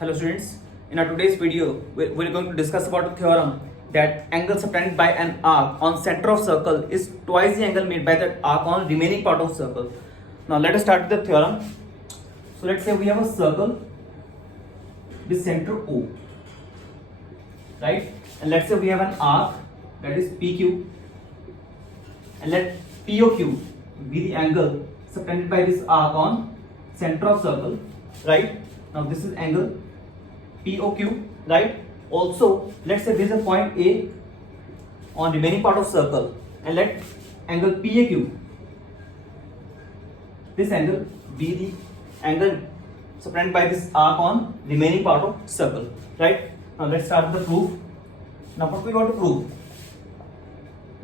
Hello students, in our today's video we're going to discuss about a theorem that angle subtended by an arc on center of circle is twice the angle made by that arc on remaining part of circle. Now let us start with the theorem. So let's say we have a circle with center O, right? And let's say we have an arc that is PQ, and let POQ be the angle subtended by this arc on center of circle, right? Now this is angle POQ, right? Also, let's say there is a point A on remaining part of circle, and let angle PAQ, this angle, be the angle subtended by this arc on remaining part of circle, right? Now let's start the proof. Now what we want to prove?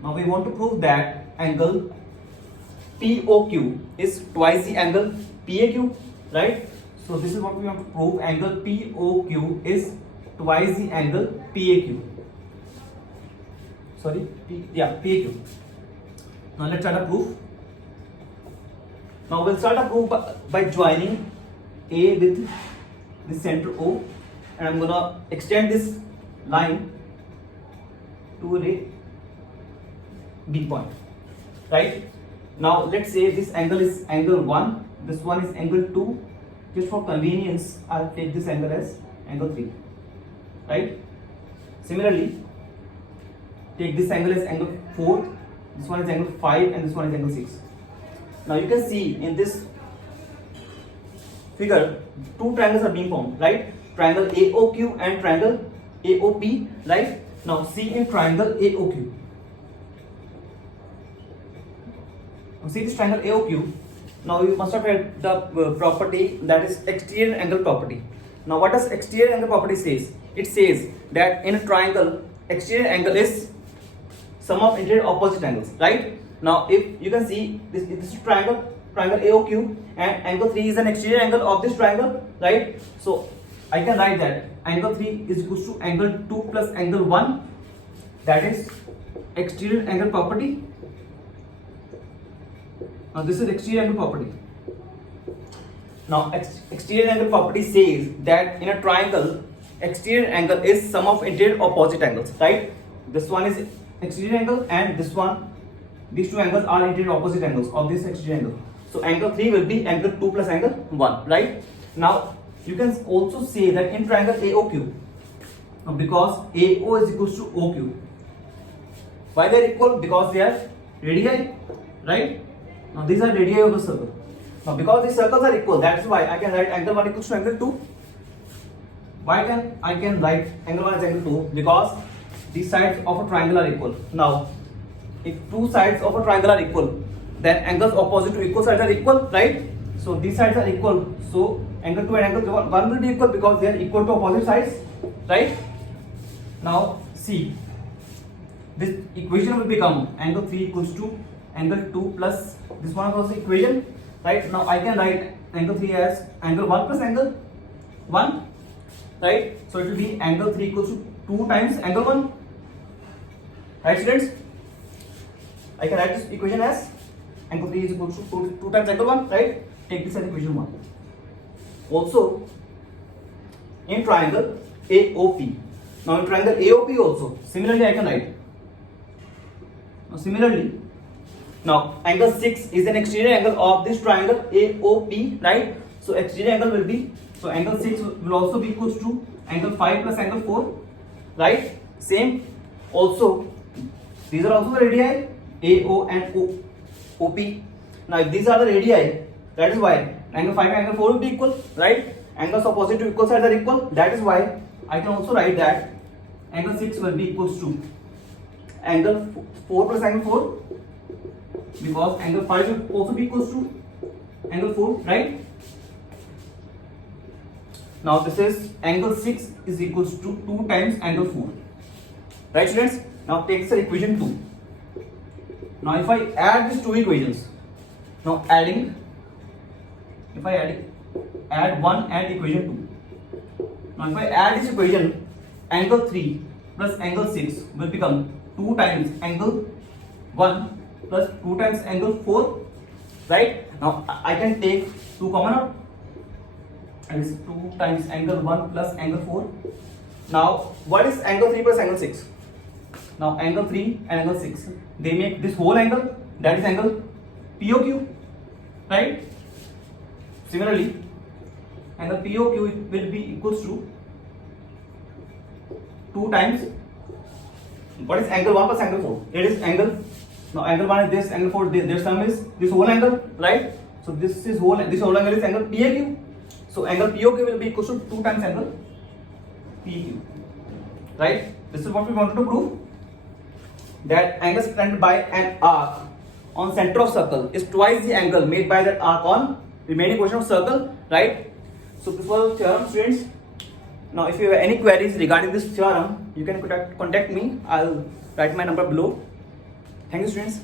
Now we want to prove that angle POQ is twice the angle PAQ, right? So this is what we want to prove. Angle POQ is twice the angle PAQ. PAQ. Now let's start a proof. Now we'll start a proof by joining A with the center O, and I'm gonna extend this line to a B point, right? Now let's say this angle is angle 1, this one is angle 2. Just for convenience, I'll take this angle as angle 3, right? Similarly, take this angle as angle 4, this one is angle 5, and this one is angle 6. Now you can see in this figure, two triangles are being formed, right? Triangle AOQ and triangle AOP, right? Now see in triangle AOQ. Now see this triangle AOQ. Now you must have read the property that is exterior angle property. Now what does exterior angle property says? It says that in a triangle, exterior angle is sum of interior opposite angles, right? Now if you can see this is triangle AOQ, and angle 3 is an exterior angle of this triangle, right? So I can write that angle 3 is equals to angle 2 plus angle 1, that is exterior angle property. Now this is exterior angle property. Now exterior angle property says that in a triangle, exterior angle is sum of interior opposite angles, right? This one is exterior angle, and this one, these two angles are interior opposite angles of this exterior angle. So angle 3 will be angle 2 plus angle 1, right? Now you can also say that in triangle AOQ, because AO is equals to OQ. Why they are equal? Because they are radii, right? Now these are radii of the circle. Now because these circles are equal, that's why I can write angle 1 equals to angle 2. Why I can write angle 1 as angle 2? Because these sides of a triangle are equal. Now if two sides of a triangle are equal, then angles opposite to equal sides are equal, right? So these sides are equal. So angle 2 and angle 1 will be equal because they are equal to opposite sides, right? Now see, this equation will become angle 3 equals to angle 2 plus this one was the equation, right? Now I can write angle 3 as angle 1 plus angle 1, right? So it will be angle 3 equals to 2 times angle 1, right students? I can write this equation as angle 3 is equal to 2 times angle 1, right? Take this as equation 1. Also in triangle AOP. Now in triangle AOP also, similarly I can write. Now angle 6 is an exterior angle of this triangle AOP, right? So exterior angle will be, so angle 6 will also be equals to angle 5 plus angle 4, right? Same. Also these are also the radii AO and OP. Now if these are the radii, that is why angle 5 and angle 4 will be equal, right? Angles opposite to equal sides are equal. That is why I can also write that angle 6 will be equals to angle 4 plus angle 4, because angle 5 will also be equals to angle 4, right? Now this is angle 6 is equals to 2 times angle 4, right students? Now take this as equation 2. Now if I add these two equations, now if I add 1 and equation 2. Now if I add this equation, angle 3 plus angle 6 will become 2 times angle 1 plus 2 times angle 4, right? Now I can take 2 common out. and it's 2 times angle 1 plus angle 4. Now, what is angle 3 plus angle 6? Now, angle 3 and angle 6, they make this whole angle, that is angle POQ, right? Similarly, angle POQ will be equals to 2 times, what is angle 1 plus angle 4? It is angle, now angle 1 is this, angle 4, their sum is this whole angle, right? So this whole angle is angle PAQ. So angle POQ will be equals to 2 times angle PQ, right? This is what we wanted to prove, that angle spanned by an arc on center of circle is twice the angle made by that arc on remaining portion of circle, right? So this was the theorem, students. Now if you have any queries regarding this theorem, you can contact me. I'll write my number below. Thank you, students.